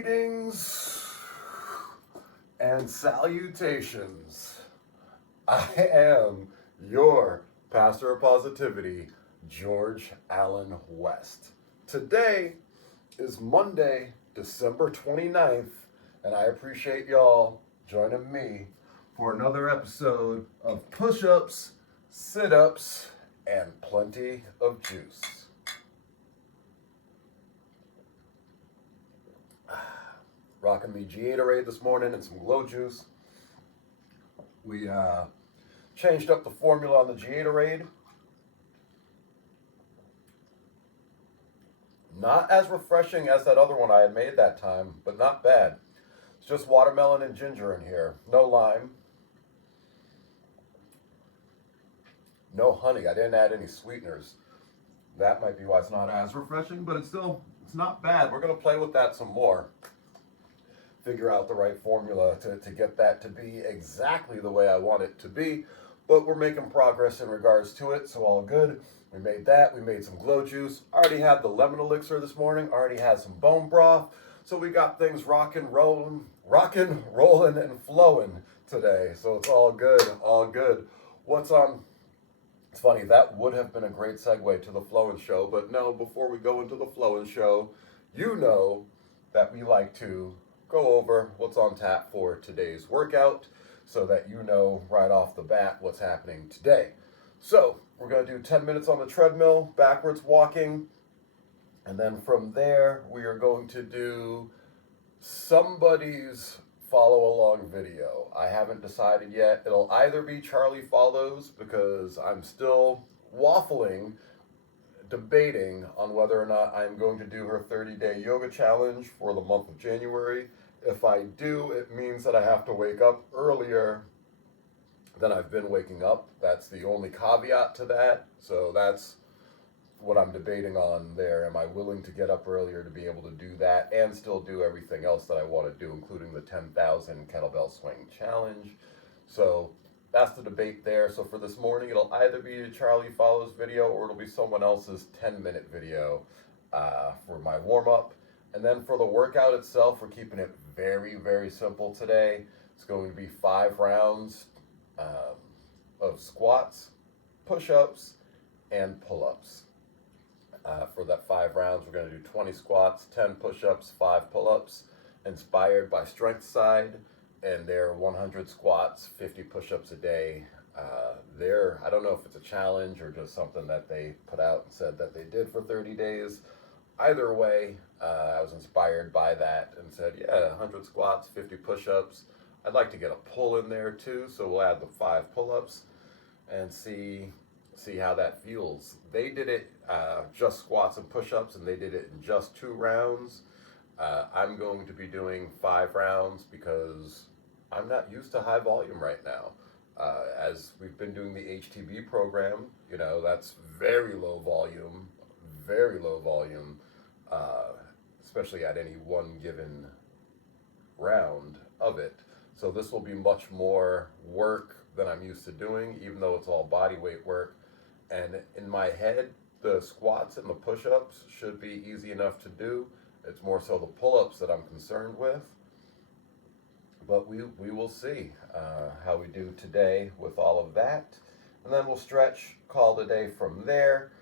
Greetings and salutations. I am your pastor of positivity, George Allen West. Today is Monday, December 29th, and I appreciate y'all joining me for another episode of Push-Ups, Sit-Ups, and plenty of juice. Rocking the Gatorade this morning and some glow juice. We changed up the formula on the Gatorade. Not as refreshing as that other one I had made that time, but not bad. It's just watermelon and ginger in here. No lime. No honey. I didn't add any sweeteners. That might be why it's not as refreshing, but it's not bad. We're going to play with that some more. Figure out the right formula to get that to be exactly the way I want it to be, but we're making progress in regards to it, so all good. We made that, we made some glow juice, already had the lemon elixir this morning, already had some bone broth, so we got things rocking, rolling, and flowing today, so it's all good, all good. It's funny, that would have been a great segue to the Flowin' Show, but no, before we go into the Flowin' Show, you know that we like to go over what's on tap for today's workout so that you know right off the bat what's happening today. So we're going to do 10 minutes on the treadmill, backwards walking, and then from there we are going to do somebody's follow along video. I haven't decided yet. It'll either be Charlie Follows, because I'm still waffling, debating on whether or not I'm going to do her 30-day yoga challenge for the month of January. If I do, it means that I have to wake up earlier than I've been waking up. That's the only caveat to that. So that's what I'm debating on there. Am I willing to get up earlier to be able to do that and still do everything else that I want to do, including the 10,000 kettlebell swing challenge? So that's the debate there. So for this morning, it'll either be a Charlie Follows video or it'll be someone else's 10-minute video for my warm-up. And then for the workout itself, we're keeping it very, very simple today. It's going to be 5 rounds of squats, push-ups, and pull-ups. For that 5 rounds, we're going to do 20 squats, 10 push-ups, 5 pull-ups, inspired by Strength Side, and their 100 squats, 50 push-ups a day. I don't know if it's a challenge or just something that they put out and said that they did for 30 days. Either way, I was inspired by that and said, yeah, 100 squats, 50 push-ups. I'd like to get a pull in there too, so we'll add the 5 pull-ups and see how that feels. They did it just squats and push-ups, and they did it in just 2 rounds. I'm going to be doing 5 rounds because I'm not used to high volume right now. As we've been doing the HTB program, that's very low volume, especially at any one given round of it. So this will be much more work than I'm used to doing, even though it's all body weight work. And in my head, the squats and the push-ups should be easy enough to do. It's more so the pull-ups that I'm concerned with. But we will see how we do today with all of that. And then we'll stretch, call the day from there.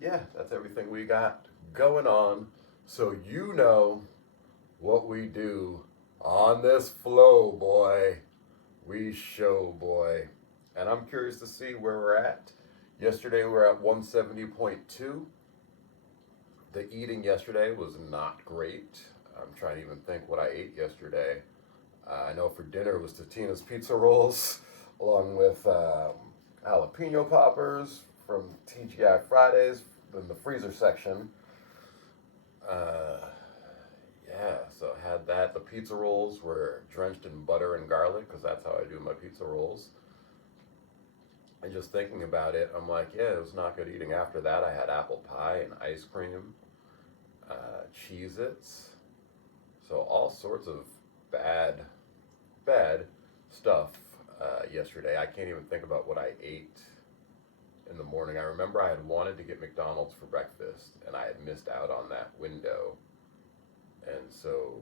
Yeah, that's everything we got going on. So you know what we do on this flow, boy. We show, boy. And I'm curious to see where we're at. Yesterday we were at 170.2. The eating yesterday was not great. I'm trying to even think what I ate yesterday. I know for dinner it was Totino's pizza rolls, along with jalapeno poppers from TGI Fridays in the freezer section. Yeah, so I had that. The pizza rolls were drenched in butter and garlic, because that's how I do my pizza rolls. And just thinking about it, I'm like, yeah, it was not good eating. After that, I had apple pie and ice cream, Cheez-Its. So all sorts of bad stuff yesterday. I can't even think about what I ate in the morning. I remember I had wanted to get McDonald's for breakfast, and I had missed out on that window. And so,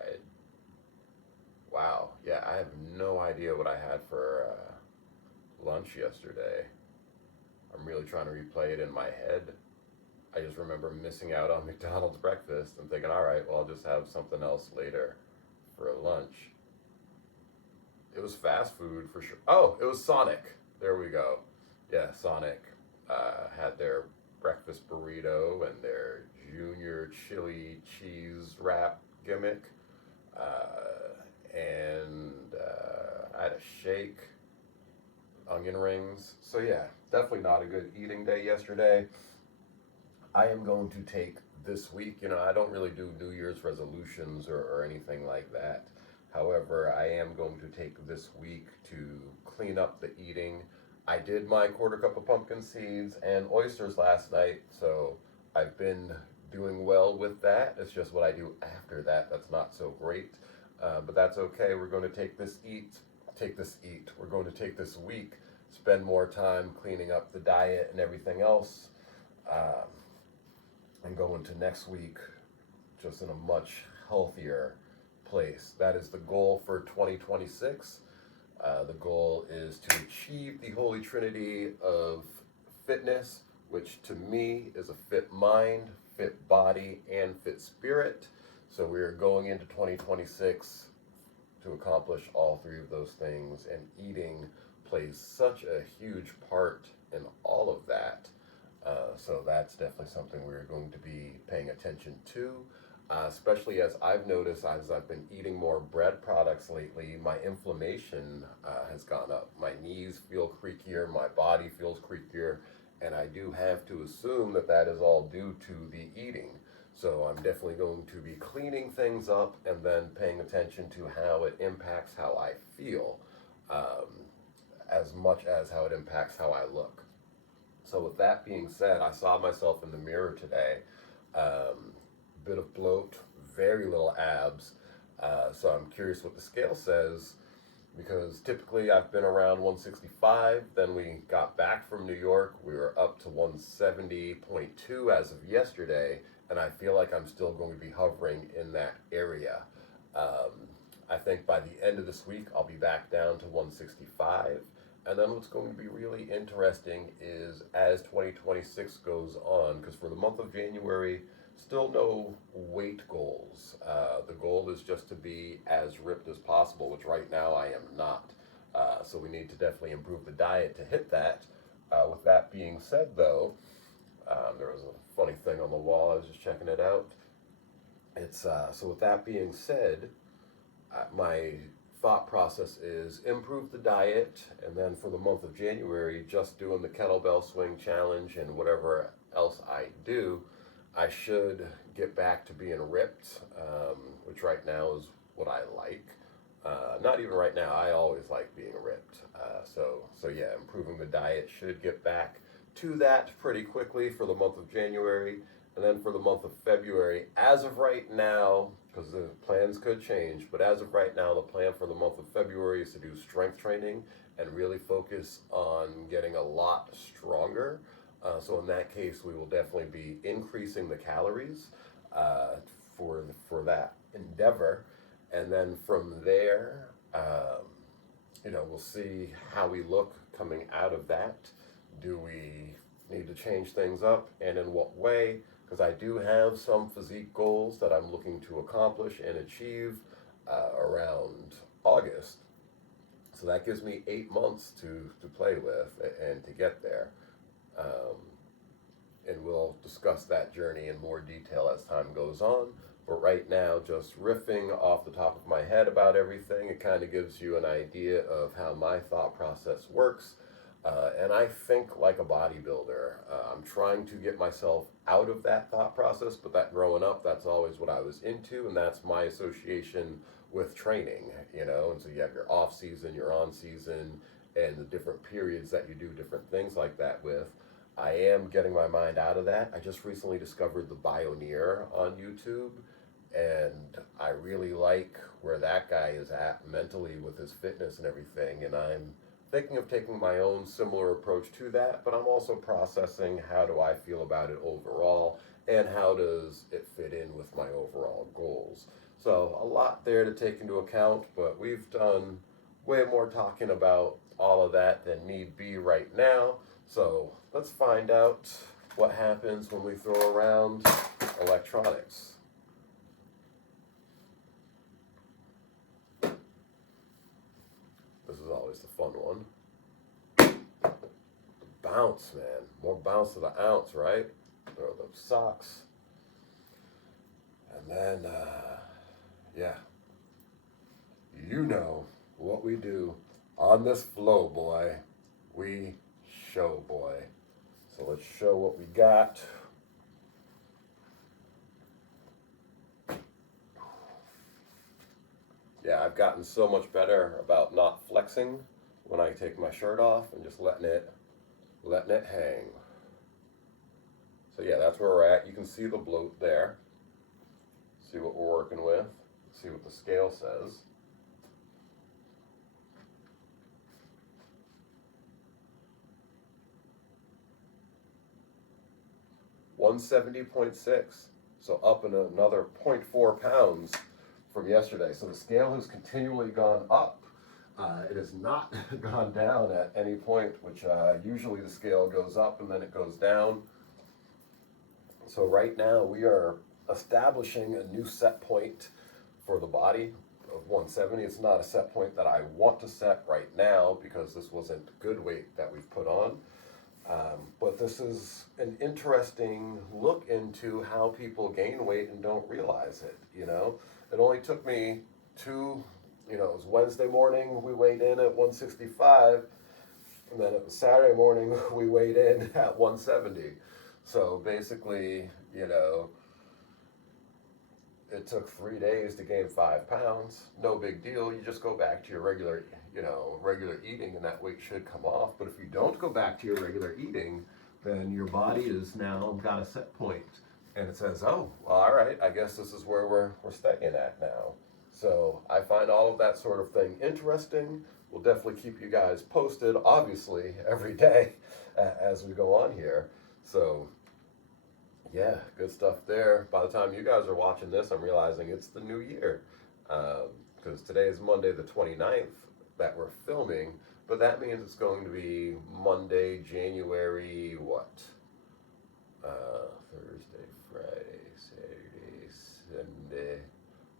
I, wow, yeah, I have no idea what I had for lunch yesterday. I'm really trying to replay it in my head. I just remember missing out on McDonald's breakfast and thinking, all right, well, I'll just have something else later for lunch. It was fast food for sure. Oh, it was Sonic. There we go. Yeah, Sonic had their breakfast burrito and their junior chili cheese wrap gimmick. And I had a shake, onion rings. So, yeah, definitely not a good eating day yesterday. I am going to take this week, I don't really do New Year's resolutions or anything like that. However, I am going to take this week to clean up the eating. I did my quarter cup of pumpkin seeds and oysters last night, so I've been doing well with that. It's just what I do after that that's not so great. But that's okay. We're going to We're going to take this week, spend more time cleaning up the diet and everything else. Um, and go into next week just in a much healthier place. That is the goal for 2026. The goal is to achieve the holy trinity of fitness, which to me is a fit mind, fit body, and fit spirit. So we're going into 2026 to accomplish all three of those things, and eating plays such a huge part in all of that. So that's definitely something we're going to be paying attention to, especially as I've noticed as I've been eating more bread products lately, my inflammation has gone up. My knees feel creakier, my body feels creakier, and I do have to assume that that is all due to the eating. So I'm definitely going to be cleaning things up and then paying attention to how it impacts how I feel, um, as much as how it impacts how I look. So with that being said, I saw myself in the mirror today. Bit of bloat, very little abs. So I'm curious what the scale says, because typically I've been around 165. Then we got back from New York. We were up to 170.2 as of yesterday, and I feel like I'm still going to be hovering in that area. I think by the end of this week, I'll be back down to 165. And then what's going to be really interesting is as 2026 goes on, because for the month of January, still no weight goals. The goal is just to be as ripped as possible, which right now I am not. So we need to definitely improve the diet to hit that. With that being said, though, there was a funny thing on the wall. I was just checking it out. It's so. With that being said, my thought process is improve the diet, and then for the month of January, just doing the kettlebell swing challenge and whatever else I do, I should get back to being ripped, which right now is what I like. Not even right now. I always like being ripped. So yeah, improving the diet should get back to that pretty quickly for the month of January. And then for the month of February, as of right now, because the plans could change, but as of right now, the plan for the month of February is to do strength training and really focus on getting a lot stronger. So in that case, we will definitely be increasing the calories uh, for that endeavor, and then from there, we'll see how we look coming out of that. Do we need to change things up, and in what way? Because I do have some physique goals that I'm looking to accomplish and achieve around August. So that gives me 8 months to play with and to get there. Um, and we'll discuss that journey in more detail as time goes on. But right now, just riffing off the top of my head about everything, it kind of gives you an idea of how my thought process works. And I think like a bodybuilder. I'm trying to get myself out of that thought process, but that growing up, that's always what I was into, and that's my association with training. And so you have your off season, your on season, and the different periods that you do different things like that with. I am getting my mind out of that. I just recently discovered the Bioneer on YouTube, and I really like where that guy is at mentally with his fitness and everything, and I'm thinking of taking my own similar approach to that, but I'm also processing how do I feel about it overall, and how does it fit in with my overall goals. So a lot there to take into account, but we've done way more talking about all of that than need be right now. So let's find out what happens when we throw around electronics. This is always the fun one. Bounce, man. More bounce to the ounce, right? Throw those socks. And then, yeah, you know what we do on this flow, boy. We show, boy. So let's show what we got. Yeah, I've gotten so much better about not flexing when I take my shirt off and just letting it hang. So yeah, that's where we're at. You can see the bloat there. See what we're working with. See what the scale says. $170.6. So up in another 0.4 pounds from yesterday. So the scale has continually gone up. It has not gone down at any point, which usually the scale goes up and then it goes down. So right now we are establishing a new set point for the body of 170. It's not a set point that I want to set right now because this wasn't good weight that we've put on. But this is an interesting look into how people gain weight and don't realize it. You know, it only took me it was Wednesday morning, we weighed in at 165, and then it was Saturday morning, we weighed in at 170. So basically, it took 3 days to gain 5 pounds. No big deal. You just go back to your regular eating, and that weight should come off. But if you don't go back to your regular eating, then your body is now got a set point, and it says, "Oh, well, all right. I guess this is where we're staying at now." So I find all of that sort of thing interesting. We'll definitely keep you guys posted, obviously, every day as we go on here. So yeah, good stuff there. By the time you guys are watching this, I'm realizing it's the new year. Because today is Monday the 29th that we're filming, but that means it's going to be Monday, January, what? Thursday, Friday, Saturday, Sunday.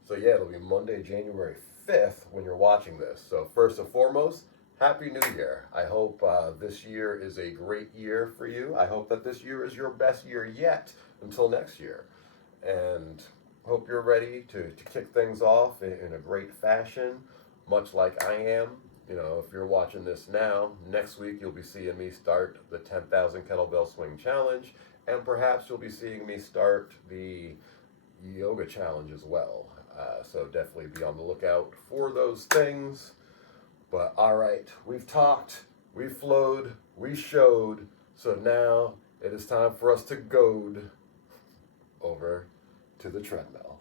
So yeah, it'll be Monday, January 5th when you're watching this. So first and foremost, Happy New Year. I hope this year is a great year for you. I hope that this year is your best year yet until next year. And hope you're ready to kick things off in a great fashion, much like I am. If you're watching this now, next week you'll be seeing me start the 10,000 Kettlebell Swing Challenge, and perhaps you'll be seeing me start the yoga challenge as well. So definitely be on the lookout for those things. But all right, we've talked, we flowed, we showed, so now it is time for us to goad over to the treadmill.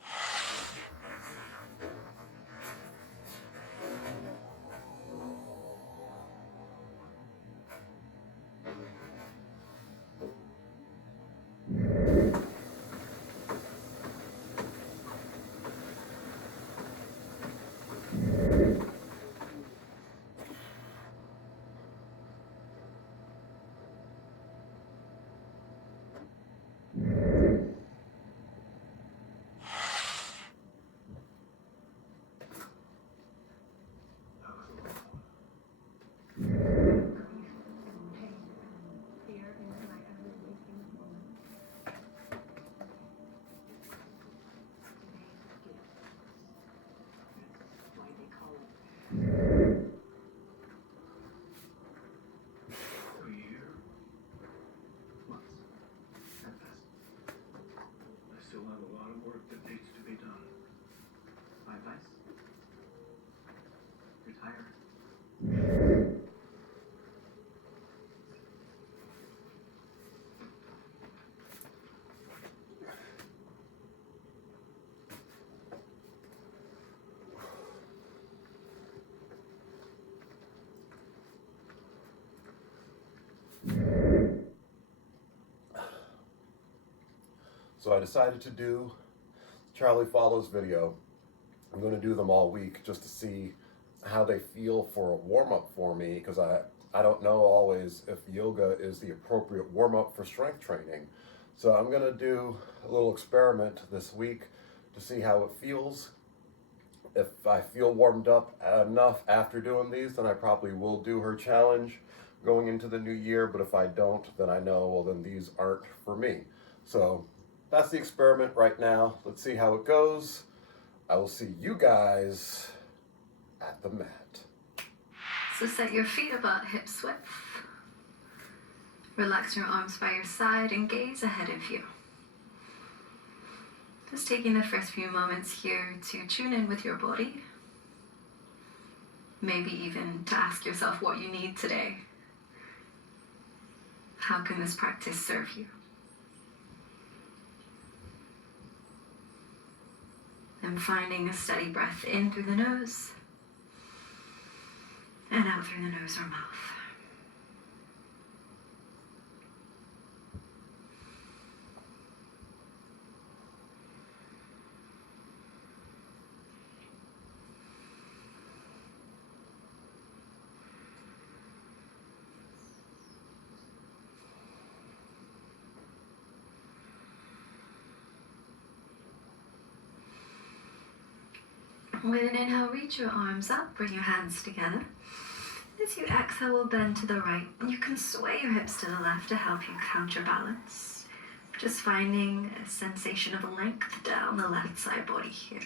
So I decided to do Charlie Follows video. I'm going to do them all week just to see how they feel for a warm-up for me, because I don't know always if yoga is the appropriate warm-up for strength training. So I'm going to do a little experiment this week to see how it feels. If I feel warmed up enough after doing these, then I probably will do her challenge going into the new year. But if I don't, then I know, well, then these aren't for me. So that's the experiment right now. Let's see how it goes. I will see you guys at the mat. So set your feet about hips width. Relax your arms by your side and gaze ahead of you. Just taking the first few moments here to tune in with your body. Maybe even to ask yourself what you need today. How can this practice serve you? And finding a steady breath in through the nose and out through the nose or mouth. With an inhale, reach your arms up, bring your hands together. As you exhale, we'll bend to the right. You can sway your hips to the left to help you counterbalance. Just finding a sensation of length down the left side body here.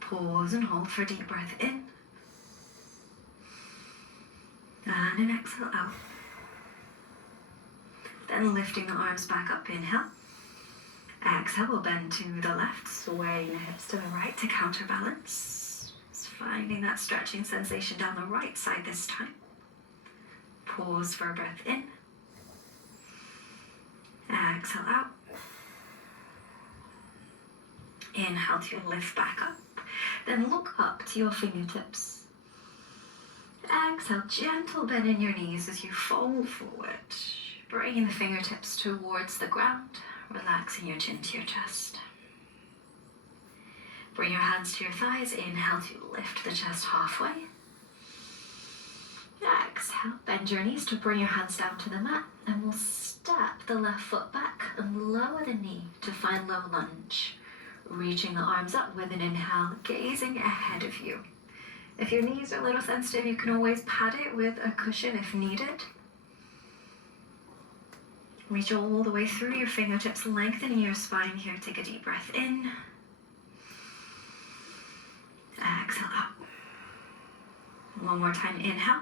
Pause and hold for a deep breath in. And an exhale out. Then lifting the arms back up, inhale. Exhale, we'll bend to the left, swaying the hips to the right to counterbalance. Just finding that stretching sensation down the right side this time. Pause for a breath in. Exhale out. Inhale to lift back up. Then look up to your fingertips. Exhale, gentle bend in your knees as you fold forward. Bringing the fingertips towards the ground. Relaxing your chin to your chest. Bring your hands to your thighs. Inhale to lift the chest halfway. Exhale, bend your knees to bring your hands down to the mat. And we'll step the left foot back and lower the knee to find low lunge. Reaching the arms up with an inhale, gazing ahead of you. If your knees are a little sensitive, you can always pad it with a cushion if needed. Reach all the way through your fingertips, lengthening your spine here. Take a deep breath in. Exhale out. One more time, inhale.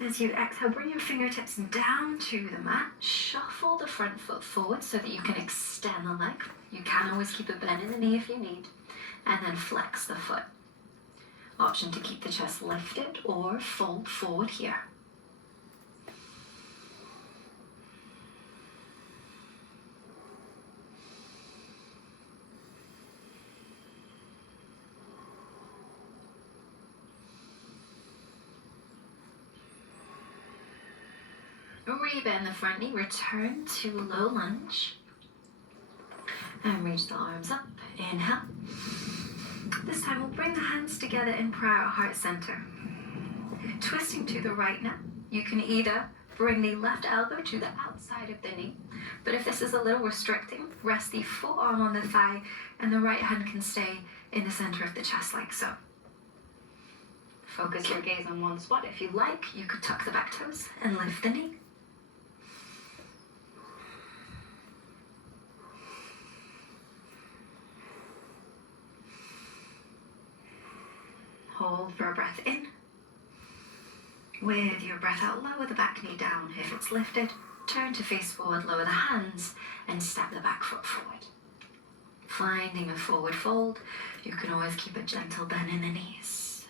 As you exhale, bring your fingertips down to the mat. Shuffle the front foot forward so that you can extend the leg. You can always keep a bend in the knee if you need. And then flex the foot. Option to keep the chest lifted or fold forward here. Rebend the front knee, return to low lunge. And reach the arms up, inhale. This time we'll bring the hands together in prayer at heart center. Twisting to the right now. You can either bring the left elbow to the outside of the knee, but if this is a little restricting, rest the forearm on the thigh and the right hand can stay in the center of the chest like so. Focus your gaze on one spot. If you like, you could tuck the back toes and lift the knee. Hold for a breath in. With your breath out, lower the back knee down. If it's lifted, turn to face forward, lower the hands, and step the back foot forward. Finding a forward fold, you can always keep a gentle bend in the knees.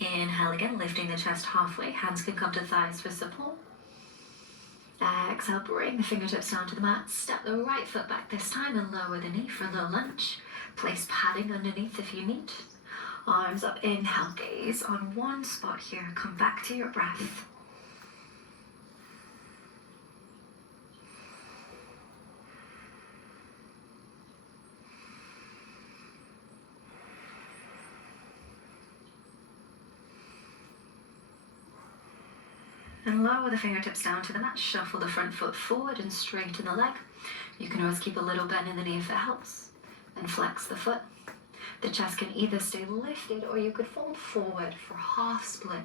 Inhale again, lifting the chest halfway. Hands can come to thighs for support. Exhale, bring the fingertips down to the mat. Step the right foot back this time and lower the knee for low lunge. Place padding underneath if you need. Arms up, inhale, gaze on one spot here. Come back to your breath. And lower the fingertips down to the mat. Shuffle the front foot forward and straighten the leg. You can always keep a little bend in the knee if it helps. And flex the foot. The chest can either stay lifted or you could fold forward for half split.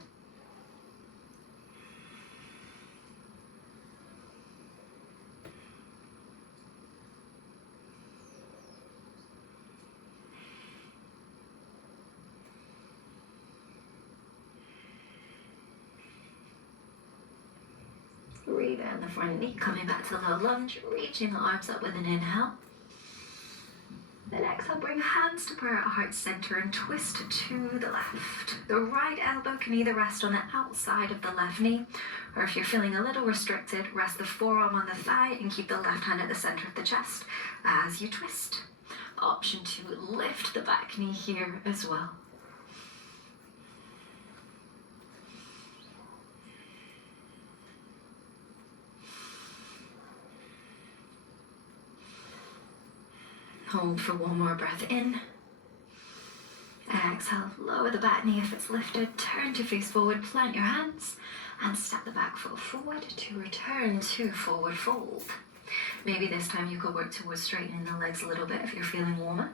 Rebend the front knee, coming back to the low lunge, reaching the arms up with an inhale. Then exhale, bring hands to prayer at heart center and twist to the left. The right elbow can either rest on the outside of the left knee, or if you're feeling a little restricted, rest the forearm on the thigh and keep the left hand at the center of the chest as you twist. Option to lift the back knee here as well. Hold for one more breath in. Exhale, lower the back knee if it's lifted. Turn to face forward, plant your hands, and step the back foot forward to return to forward fold. Maybe this time you could work towards straightening the legs a little bit if you're feeling warmer.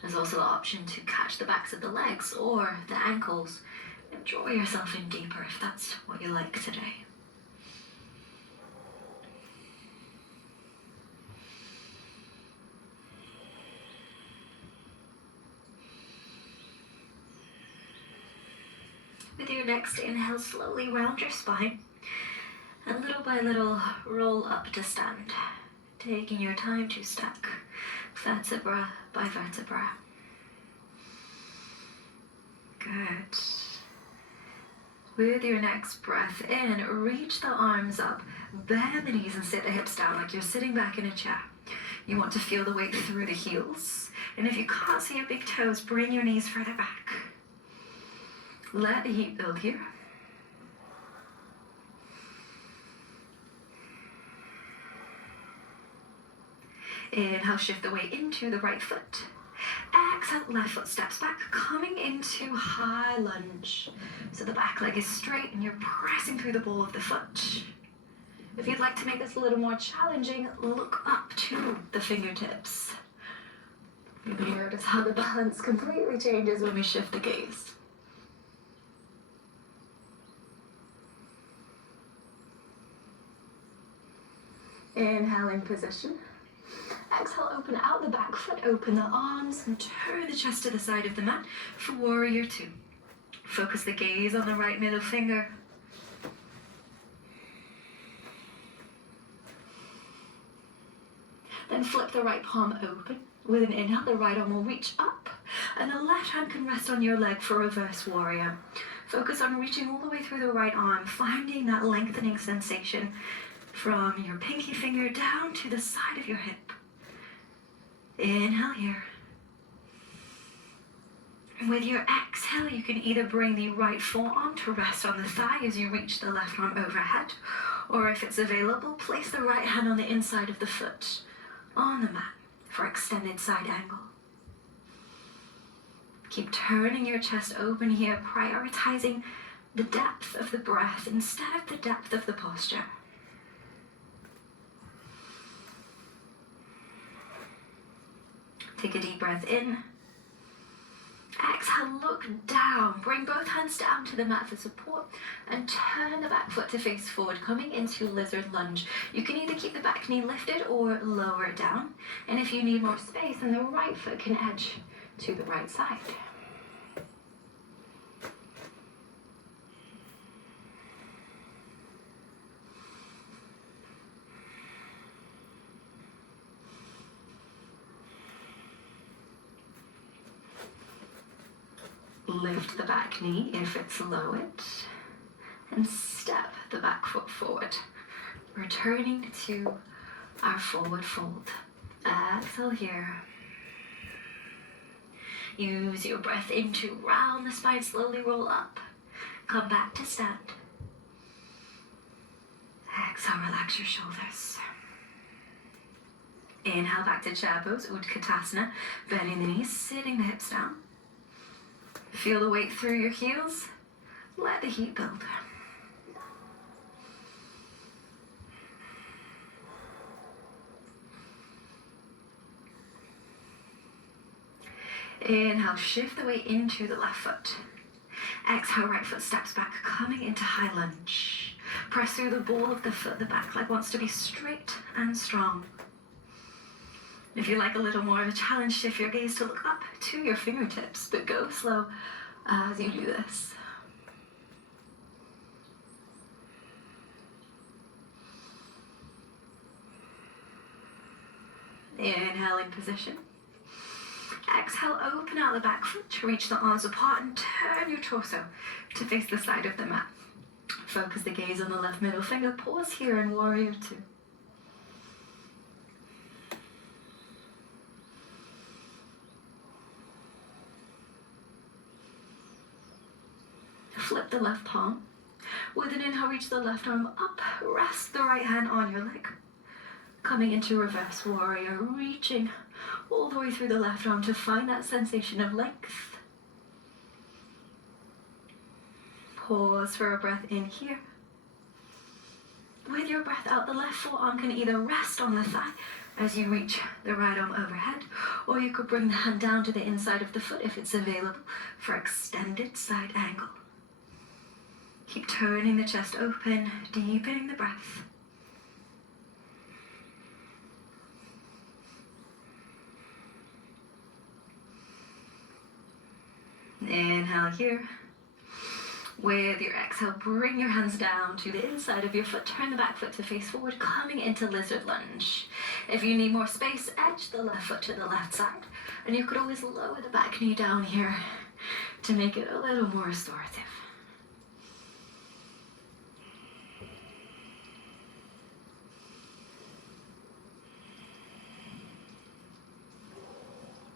There's also the option to catch the backs of the legs or the ankles and draw yourself in deeper if that's what you like today. With your next inhale, slowly round your spine and little by little roll up to stand, taking your time to stack vertebra by vertebra. Good. With your next breath in, reach the arms up, bend the knees and sit the hips down like you're sitting back in a chair. You want to feel the weight through the heels. And if you can't see your big toes, bring your knees further back. Let the heat build here. Inhale, shift the weight into the right foot. Exhale, left foot steps back, coming into high lunge. So the back leg is straight and you're pressing through the ball of the foot. If you'd like to make this a little more challenging, look up to the fingertips. You notice how the balance completely changes when we shift the gaze. Inhale in position. Exhale, open out the back foot, open the arms, and turn the chest to the side of the mat for warrior two. Focus the gaze on the right middle finger. Then flip the right palm open. With an inhale, the right arm will reach up, and the left hand can rest on your leg for reverse warrior. Focus on reaching all the way through the right arm, finding that lengthening sensation from your pinky finger down to the side of your hip. Inhale here. And with your exhale, you can either bring the right forearm to rest on the thigh as you reach the left arm overhead, or if it's available, place the right hand on the inside of the foot on the mat for extended side angle. Keep turning your chest open here, prioritizing the depth of the breath instead of the depth of the posture. Take a deep breath in. Exhale, look down. Bring both hands down to the mat for support and turn the back foot to face forward, coming into lizard lunge. You can either keep the back knee lifted or lower it down. And if you need more space, then the right foot can edge to the right side. Lift the back knee if it's lowered, and step the back foot forward, returning to our forward fold. Exhale here. Use your breath in to round the spine, slowly roll up. Come back to stand. Exhale, relax your shoulders. Inhale back to chair pose, Utkatasana, bending the knees, sitting the hips down. Feel the weight through your heels. Let the heat build. Inhale, shift the weight into the left foot. Exhale, right foot steps back, coming into high lunge. Press through the ball of the foot, the back leg wants to be straight and strong. If you like a little more of a challenge, shift your gaze to look up to your fingertips, but go slow as you do this. Inhale in position. Exhale, open out the back foot to reach the arms apart and turn your torso to face the side of the mat. Focus the gaze on the left middle finger. Pause here in Warrior Two. Flip the left palm. With an inhale, reach the left arm up. Rest the right hand on your leg. Coming into reverse warrior, reaching all the way through the left arm to find that sensation of length. Pause for a breath in here. With your breath out, the left forearm can either rest on the thigh as you reach the right arm overhead, or you could bring the hand down to the inside of the foot if it's available for extended side angle. Keep turning the chest open, deepening the breath. Inhale here. With your exhale, bring your hands down to the inside of your foot. Turn the back foot to face forward, coming into lizard lunge. If you need more space, edge the left foot to the left side. And you could always lower the back knee down here to make it a little more restorative.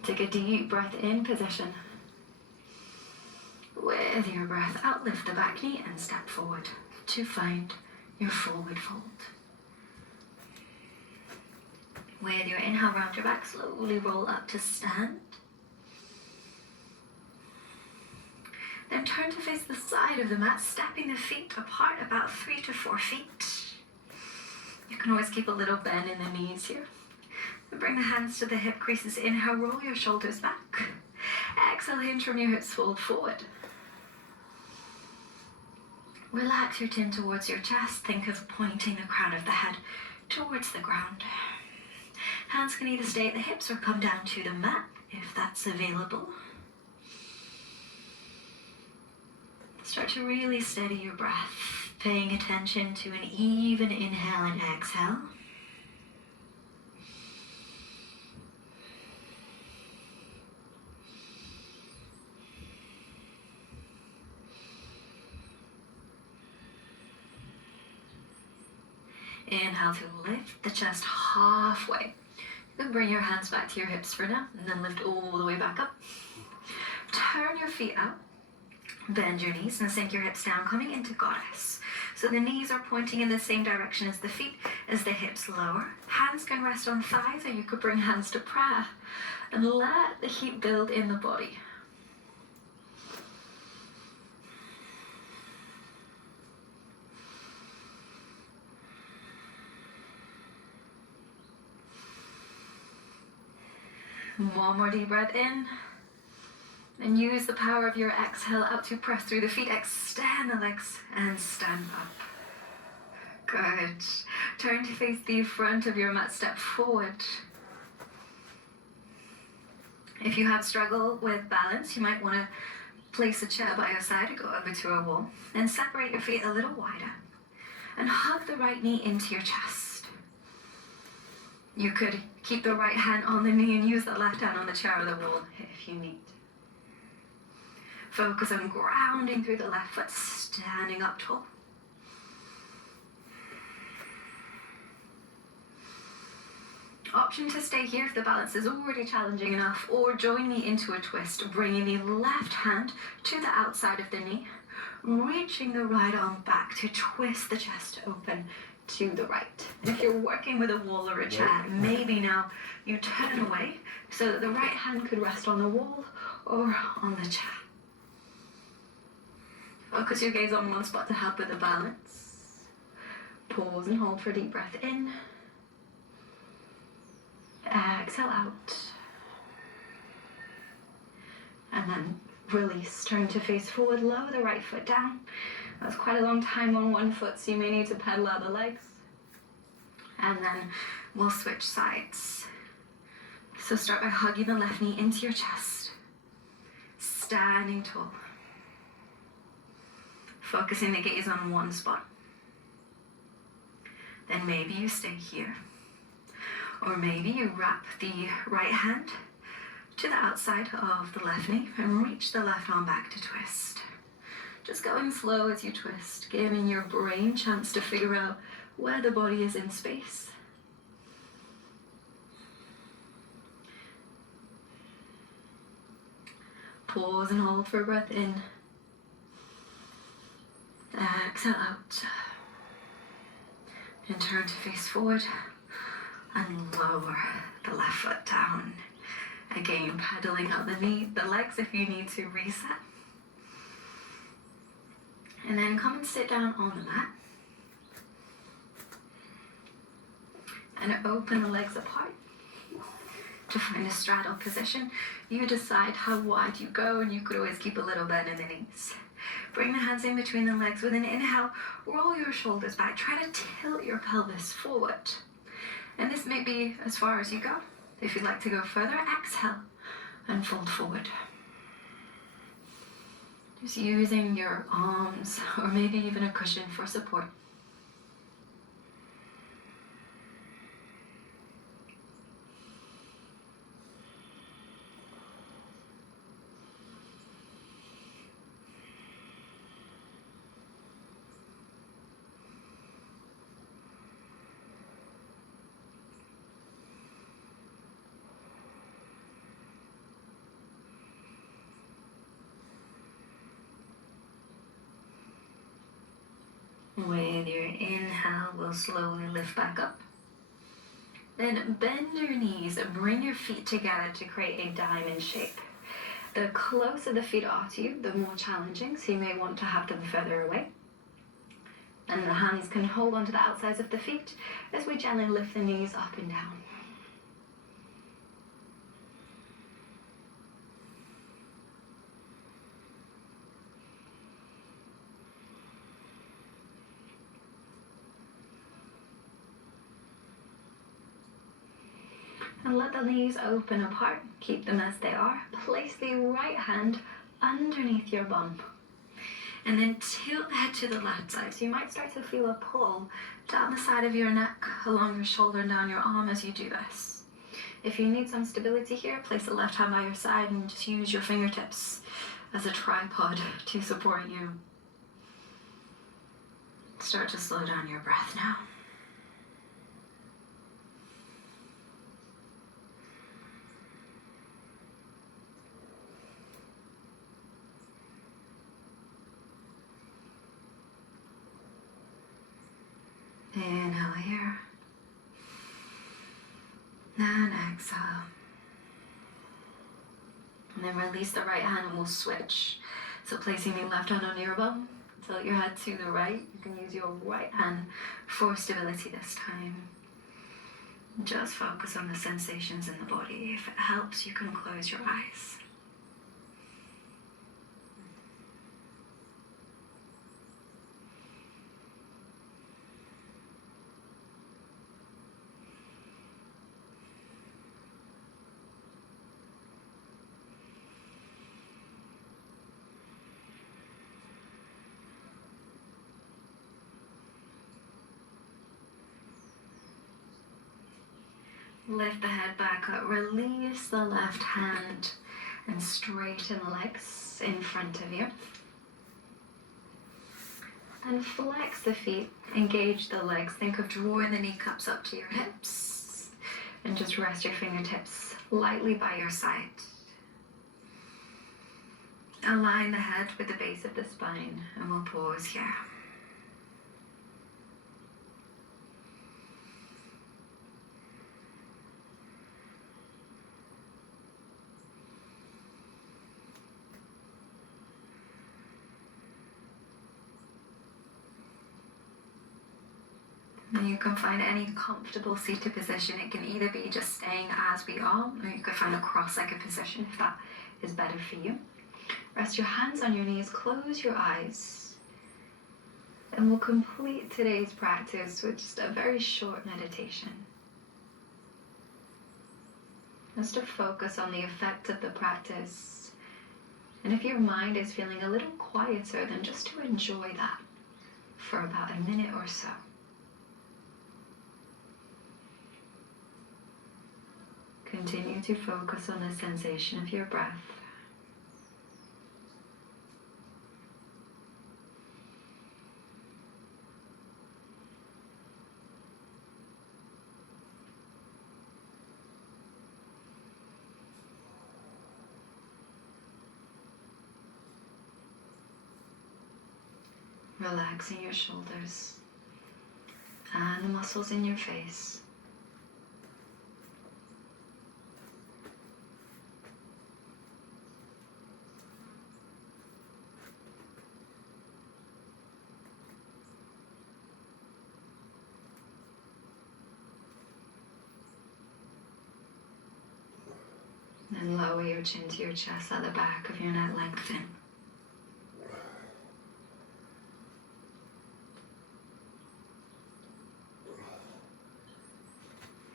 Take a deep breath in position. With your breath out, lift the back knee and step forward to find your forward fold. With your inhale, round your back, slowly roll up to stand. Then turn to face the side of the mat, stepping the feet apart about 3 to 4 feet. You can always keep a little bend in the knees here. And bring the hands to the hip creases. Inhale, roll your shoulders back. Exhale, hinge from your hips, fold forward. Relax your chin towards your chest. Think of pointing the crown of the head towards the ground. Hands can either stay at the hips or come down to the mat if that's available. Start to really steady your breath, paying attention to an even inhale and exhale. Inhale to lift the chest halfway. Then bring your hands back to your hips for now, and then lift all the way back up. Turn your feet out, bend your knees, and sink your hips down, coming into goddess. So the knees are pointing in the same direction as the feet, as the hips lower. Hands can rest on thighs, or you could bring hands to prayer, and let the heat build in the body. One more deep breath in. And use the power of your exhale out to press through the feet. Extend the legs and stand up. Good. Turn to face the front of your mat. Step forward. If you have struggle with balance, you might want to place a chair by your side or go over to a wall. And separate your feet a little wider. And hug the right knee into your chest. You could keep the right hand on the knee and use the left hand on the chair or the wall if you need. Focus on grounding through the left foot, standing up tall. Option to stay here if the balance is already challenging enough, or join me into a twist, bringing the left hand to the outside of the knee, reaching the right arm back to twist the chest open to the right. If you're working with a wall or a chair, maybe now you turn away so that the right hand could rest on the wall or on the chair. Focus your gaze on one spot to help with the balance. Pause and hold for a deep breath in. Exhale out. And then release. Turn to face forward, lower the right foot down. That's quite a long time on one foot, so you may need to pedal out the legs. And then we'll switch sides. So start by hugging the left knee into your chest. Standing tall. Focusing the gaze on one spot. Then maybe you stay here. Or maybe you wrap the right hand to the outside of the left knee and reach the left arm back to twist. Just going slow as you twist, giving your brain a chance to figure out where the body is in space. Pause and hold for a breath in. Exhale out. And turn to face forward and lower the left foot down. Again, pedaling out the legs if you need to reset. And then come and sit down on the mat. And open the legs apart to find a straddle position. You decide how wide you go, and you could always keep a little bend in the knees. Bring the hands in between the legs with an inhale. Roll your shoulders back. Try to tilt your pelvis forward. And this may be as far as you go. If you'd like to go further, exhale and fold forward. Just using your arms or maybe even a cushion for support. With your inhale, we'll slowly lift back up. Then bend your knees and bring your feet together to create a diamond shape. The closer the feet are to you, the more challenging, so you may want to have them further away. And the hands can hold onto the outsides of the feet as we gently lift the knees up and down. And let the knees open apart. Keep them as they are. Place the right hand underneath your bum. And then tilt the head to the left side. So you might start to feel a pull down the side of your neck, along your shoulder and down your arm as you do this. If you need some stability here, place the left hand by your side and just use your fingertips as a tripod to support you. Start to slow down your breath now. Inhale here. And exhale. And then release the right hand and we'll switch. So placing the left hand on your bum, tilt your head to the right. You can use your right hand for stability this time. Just focus on the sensations in the body. If it helps, you can close your eyes. Lift the head back up, release the left hand and straighten the legs in front of you. And flex the feet, engage the legs. Think of drawing the kneecaps up to your hips And just rest your fingertips lightly by your side. Align the head with the base of the spine, and we'll pause here. And you can find any comfortable seated position. It can either be just staying as we are, or you could find a cross-legged position if that is better for you. Rest your hands on your knees, close your eyes, and we'll complete today's practice with just a very short meditation. Just to focus on the effect of the practice. And if your mind is feeling a little quieter, then just to enjoy that for about a minute or so. Continue to focus on the sensation of your breath. Relaxing your shoulders and the muscles in your face. And lower your chin to your chest, let the back of your neck lengthen.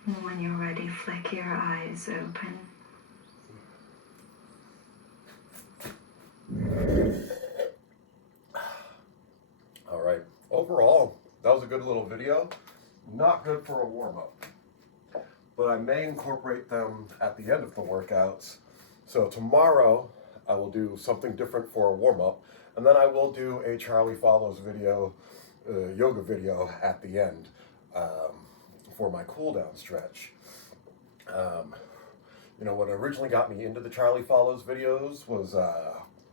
And when you're ready, flick your eyes open. All right. Overall, that was a good little video. Not good for a warm-up, but I may incorporate them at the end of the workouts. So tomorrow, I will do something different for a warm-up, and then I will do a Charlie Follows video, yoga video at the end for my cool-down stretch. You know, what originally got me into the Charlie Follows videos was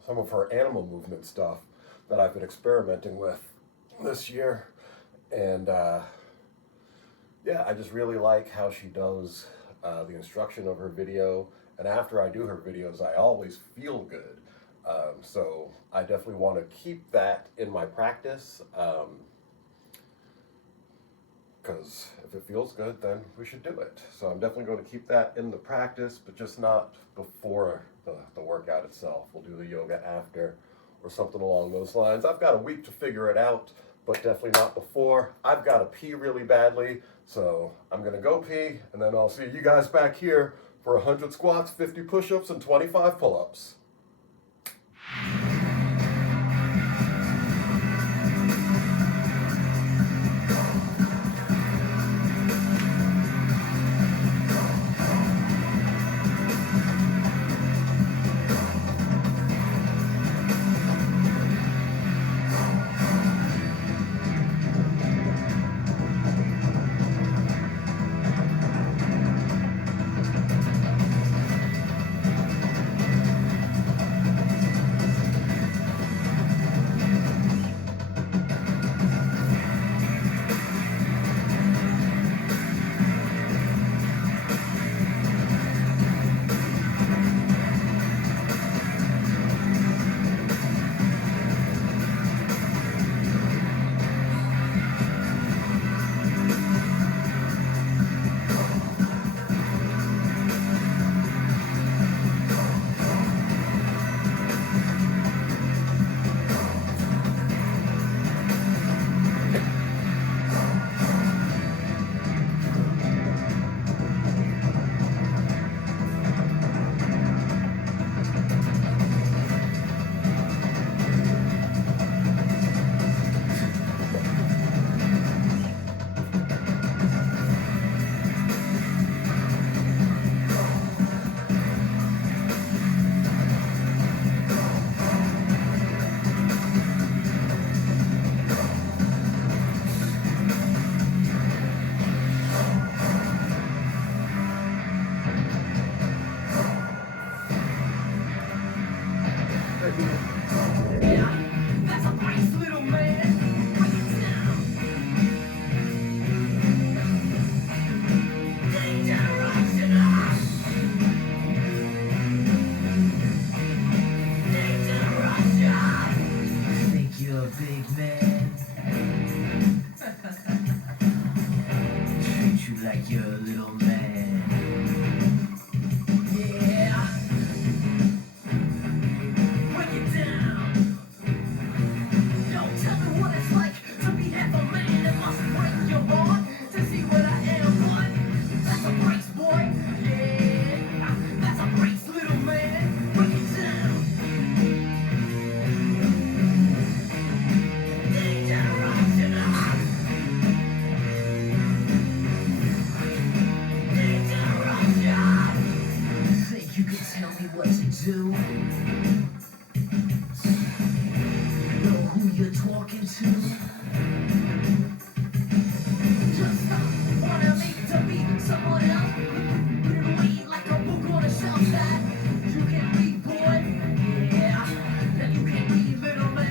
some of her animal movement stuff that I've been experimenting with this year. And yeah, I just really like how she does the instruction of her video. And after I do her videos, I always feel good. So I definitely want to keep that in my practice. Because if it feels good, then we should do it. So I'm definitely going to keep that in the practice, but just not before the workout itself. We'll do the yoga after or something along those lines. I've got a week to figure it out, but definitely not before. I've got to pee really badly, so I'm going to go pee, and then I'll see you guys back here for 100 squats, 50 push-ups, and 25 pull-ups. big man. Treat you like you're a little man. Yeah. Break it down. Yo, tell me what it's like to be half a man. It must break your heart to see what I am. What? That's a brace, boy. Yeah. That's a brace, little man. Break it down. Dangerous, you know. Dangerous, yeah. Think you can tell me what to do? Know who you're talking to? Just wanna make to be someone else. Put it away like a book on a shelf that you can read, boy. Yeah, that you can read, little man.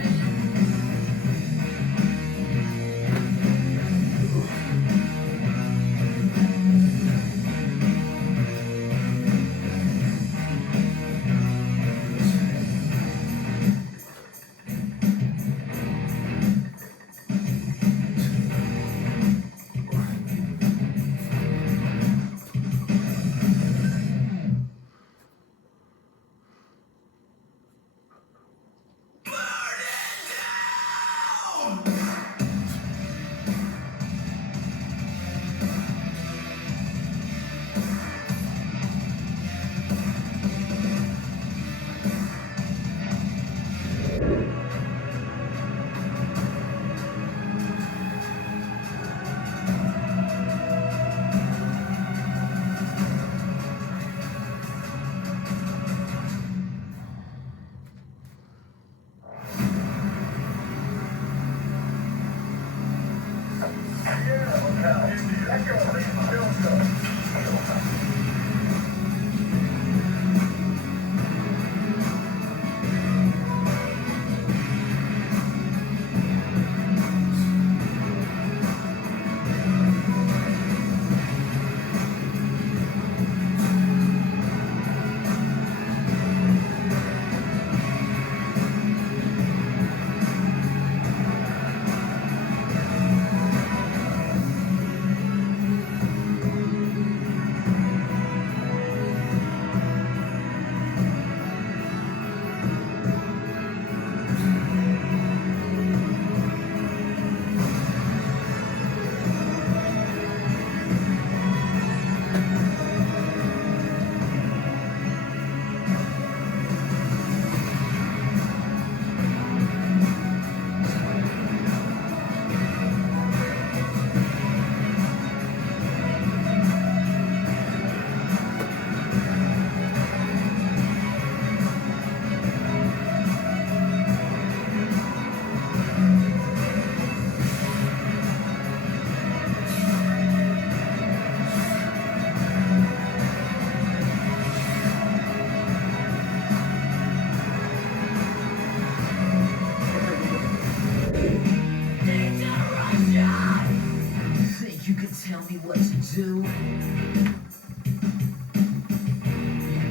Think you can tell me what to do?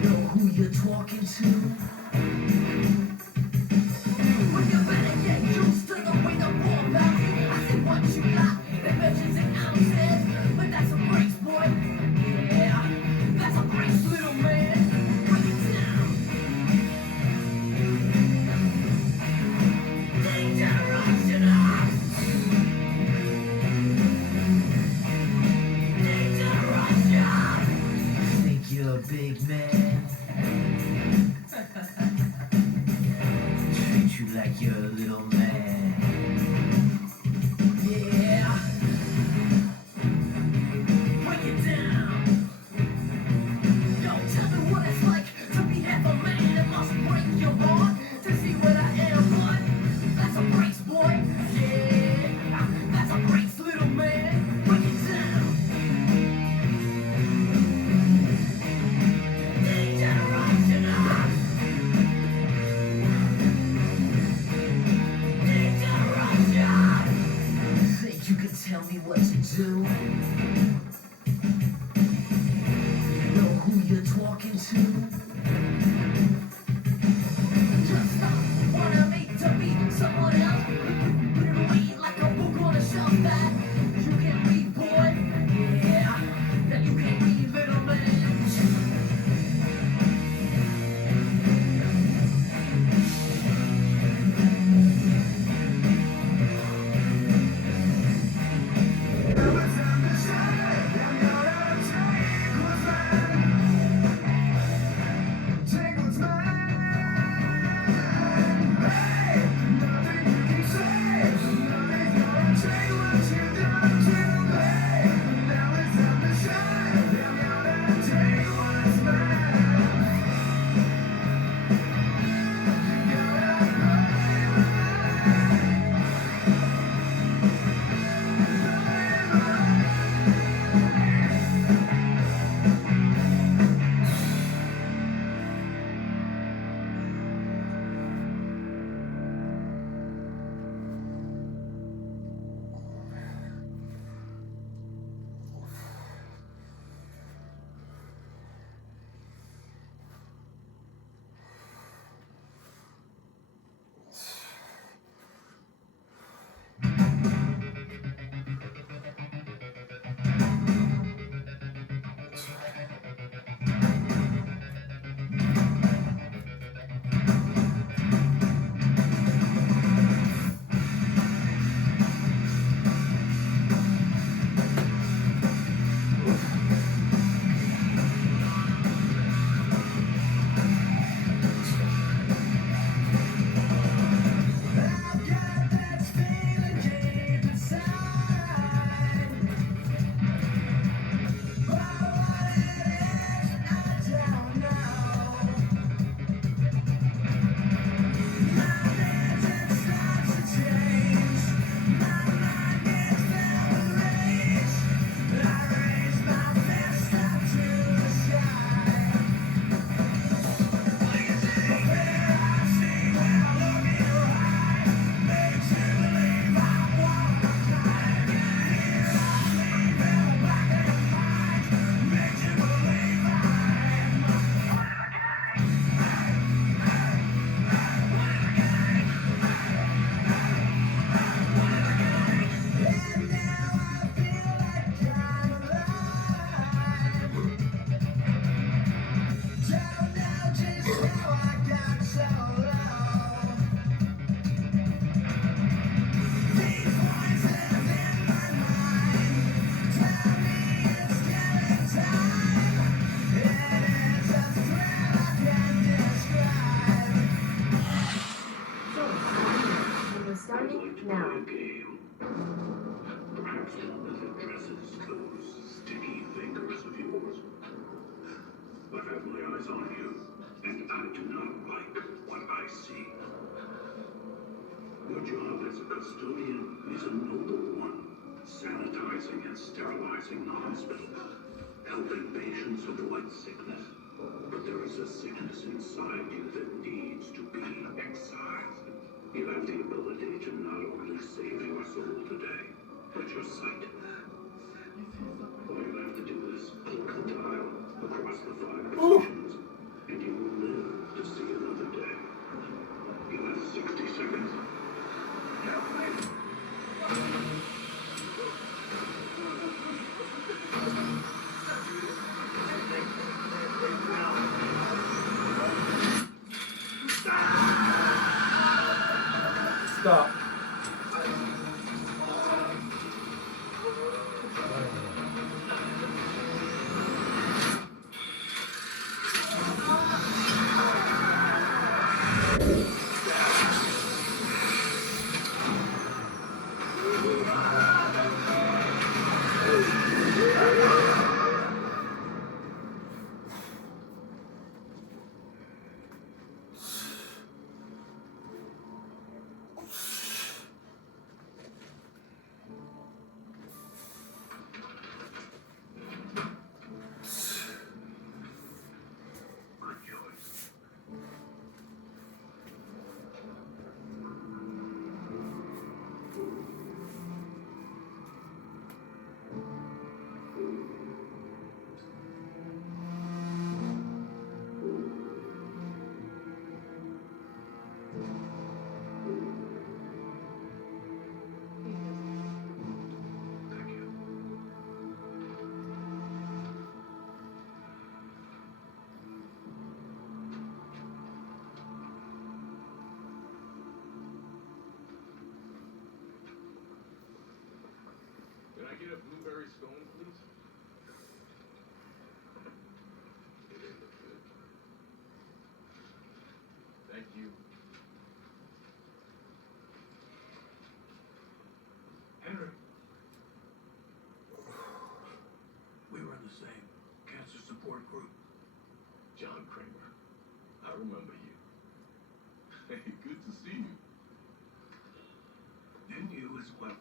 Know who you're talking to? When you better get used to the way the war about. I see what you got, it measures in ounces, but that's a brace, boy. Yeah, that's a brace, little man. Break it down. Dangerous, you know. Dangerous. now. Play a game. Perhaps one that addresses those sticky fingers of yours. I've had my eyes on you, and I do not like what I see. Your job as a custodian is a noble one, sanitizing and sterilizing the hospital, helping patients avoid sickness. But there is a sickness inside you that needs to be excised. You have the ability to not only save your soul today, but your sight. All you have to do is click the dial across the 5 positions, and you will live to see another day. You have 60 seconds. Help me! Stop. Good choice. Thank you. Can I get a blueberry scone, please? It didn't look good. Thank you. Henry. We were in the same cancer support group. John Kramer. I remember you. Hey, good to see you. And you as well.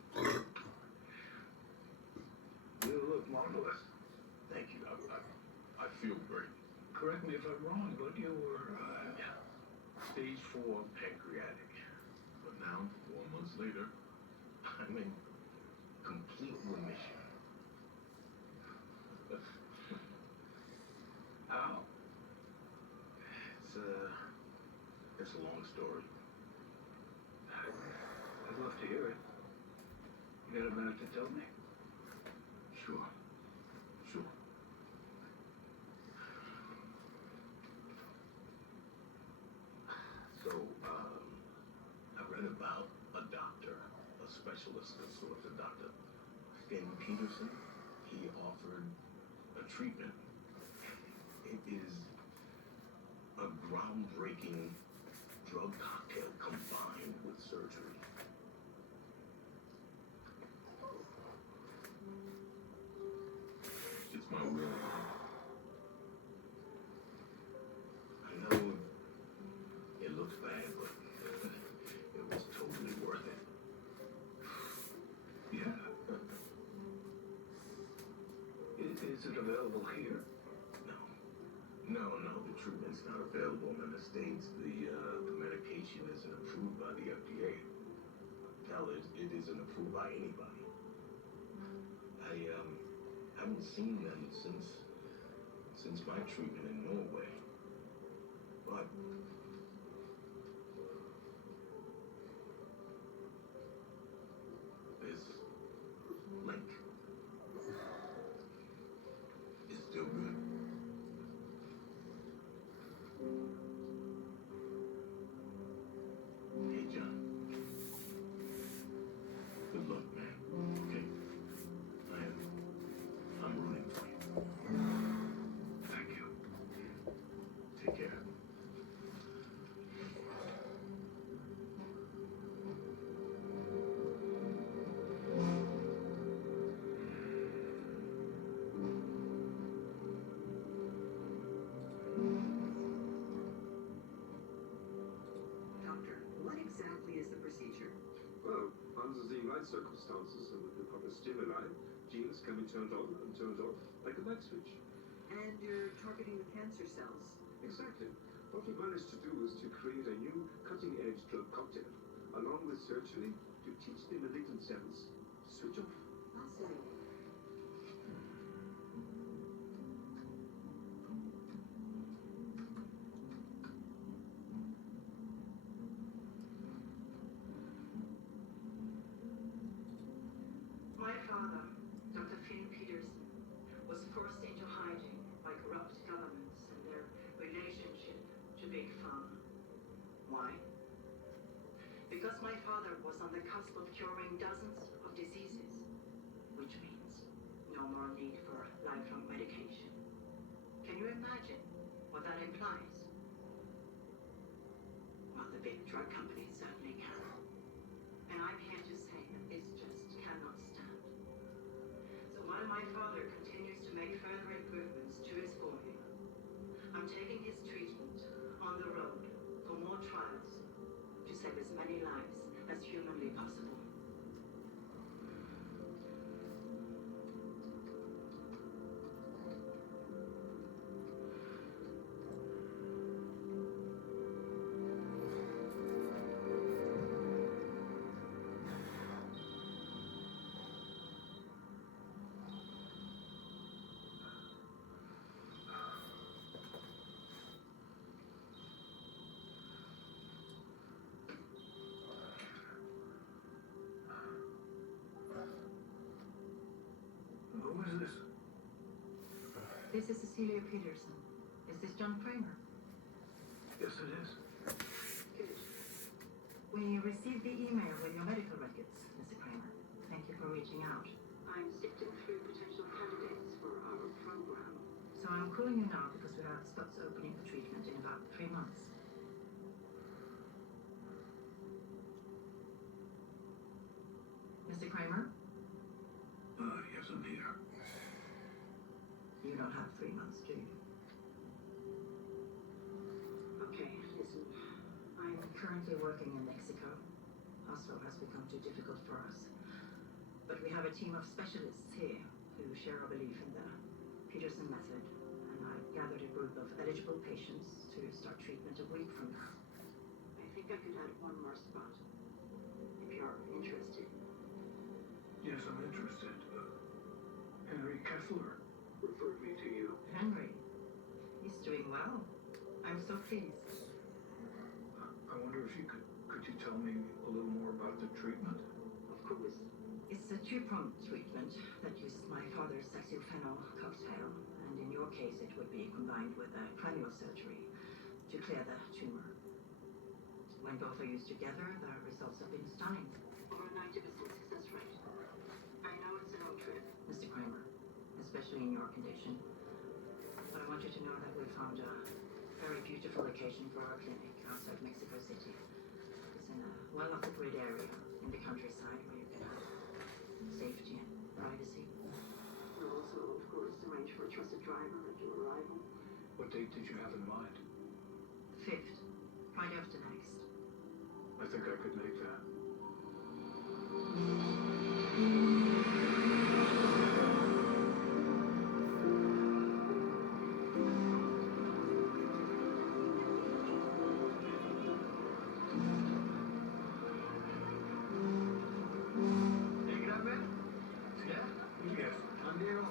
You look marvelous. Thank you. I feel great. Correct me if I'm wrong, but you were, Stage 4 pancreatic. But now, 4 months later, I'm in complete remission. how? It's a long story. I'd love to hear it. You got a minute to tell me? Sure. Sure. So, I read about a doctor, a specialist of sorts, a Dr. Finn Peterson. He offered a treatment. It is a groundbreaking drug cocktail combined with surgery. It's my will. I know it looks bad, but it was totally worth it. Yeah. Is it available here? No, the treatment's not available in the States. The medication isn't approved by the FDA. Hell, it isn't approved by anybody. I haven't seen them since my treatment in Norway. But this link is still good. Hey, John. Good luck, man. Okay? I'm rooting for you. Thank you. Take care. under the right circumstances and with the proper stimuli, genes can be turned on and turned off like a light switch. And you're targeting the cancer cells. Exactly. What we managed to do is to create a new cutting-edge drug cocktail, along with surgery, to teach the malignant cells to switch off. Fascinating. My father, Dr. Finn Peterson, was forced into hiding by corrupt governments and their relationship to Big Pharma. Why? Because my father was on the cusp of curing dozens of diseases, which means no more need for lifelong medication. Can you imagine what that implies? Well, the big drug companies certainly can. And I'm here to say that this just cannot stand. So while my father continues to make further improvements to his formula, I'm taking his treatment on the road for more trials to save as many lives as humanly possible. Who is this? This is Cecilia Peterson. Is this John Kramer? Yes, it is. Good. We received the email with your medical records, Mr. Kramer. Thank you for reaching out. I'm sifting through potential candidates for our program. So I'm calling you now because we have spots opening for treatment in about 3 months. Mr. Kramer, Yes, I'm here. you don't have 3 months, do you? Okay, listen. I'm currently working in Mexico. Oslo has become too difficult for us. But we have a team of specialists here who share our belief in the Peterson method, and I've gathered a group of eligible patients to start treatment a week from now. I think I could add one more spot. If you're interested. Yes, I'm interested. Henry Kessler referred me to you. Henry, he's doing well. I'm so pleased. I wonder if could you tell me a little more about the treatment? Of course. It's a two-pronged treatment that uses my father's saxifenol cocktail, and in your case it would be combined with a cranial surgery to clear the tumor. When both are used together, the results have been stunning. Over a 90% success rate. I know it's a road trip. Mr. Kramer, especially in your condition. But I want you to know that we found a very beautiful location for our clinic outside Mexico City. It's in a well-off-the-grid area in the countryside where you can have safety and privacy. We'll also, of course, arrange for a trusted driver at your arrival. What date did you have in mind? The 5th, Friday after next. I think I could make that. Hey, Grandma? Yeah? Yes. I'm Diego.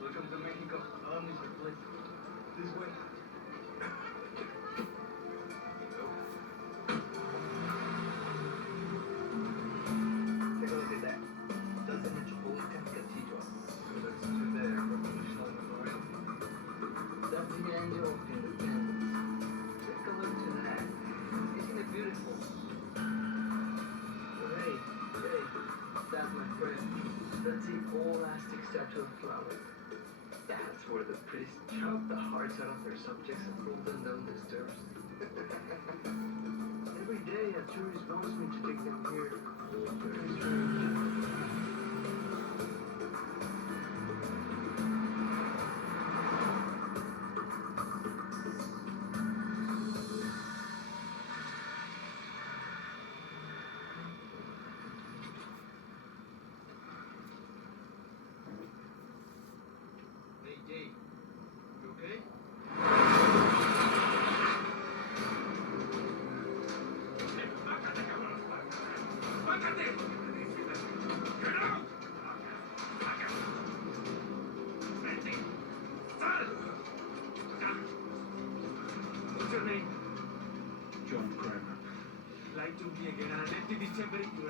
Welcome to Mexico. Mr. Please. This way. Take a look at that. That's a Metropolitan Cathedral. That's to the Revolutionary Memorial. That's the Angel of Independence. Take a look to that. Isn't it beautiful? Hey, that's my friend. That's the all-elastic statue of flower. That's where the priests chop the hearts out of their subjects and roll them down the stairs. Every day a tourist wants me to take them here. Very strange.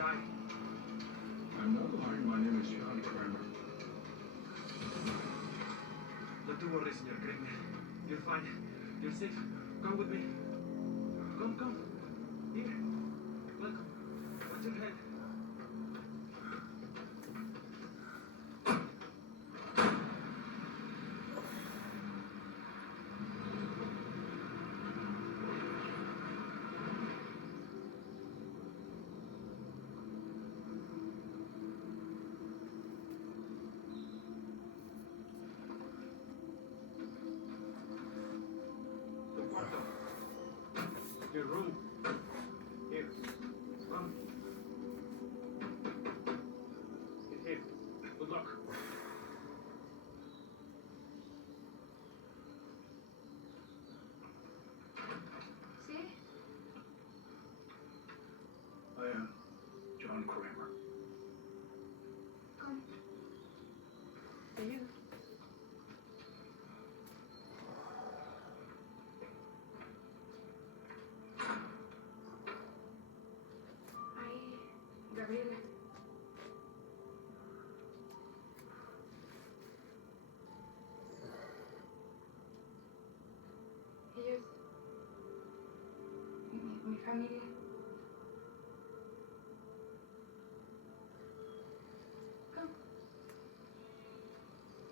would I? No, my name is John Kramer. Not to worry, Senor Kramer. You're fine. You're safe. Come with me. Come. Here. Welcome. What's your head? The quarto. Your room. Here. Come. Get here. Good luck. See? I am John Kramer. Come. For you. Ay, Gabriela. Ellos. Mi familia. Come.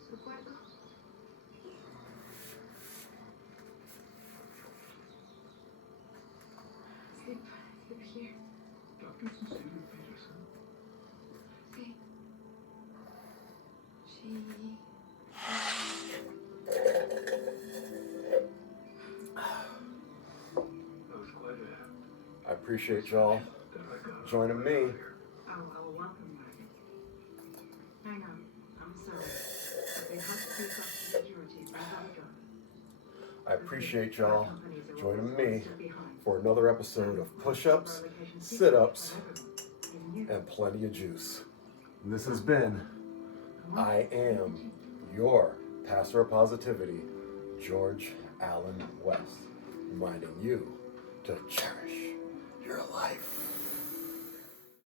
Su cuarto. Sleep here. Dr. Cecilia Peterson. Sí. She. That was quite a I appreciate y'all that I got joining me. here. Oh, welcome, Margaret. I know. I'm sorry. But they have to take off security right on the job. I appreciate y'all joining me for another episode of Push-Ups, Sit-Ups, and plenty of juice. This has been I Am Your Pastor of Positivity, George Allen West, reminding you to cherish your life.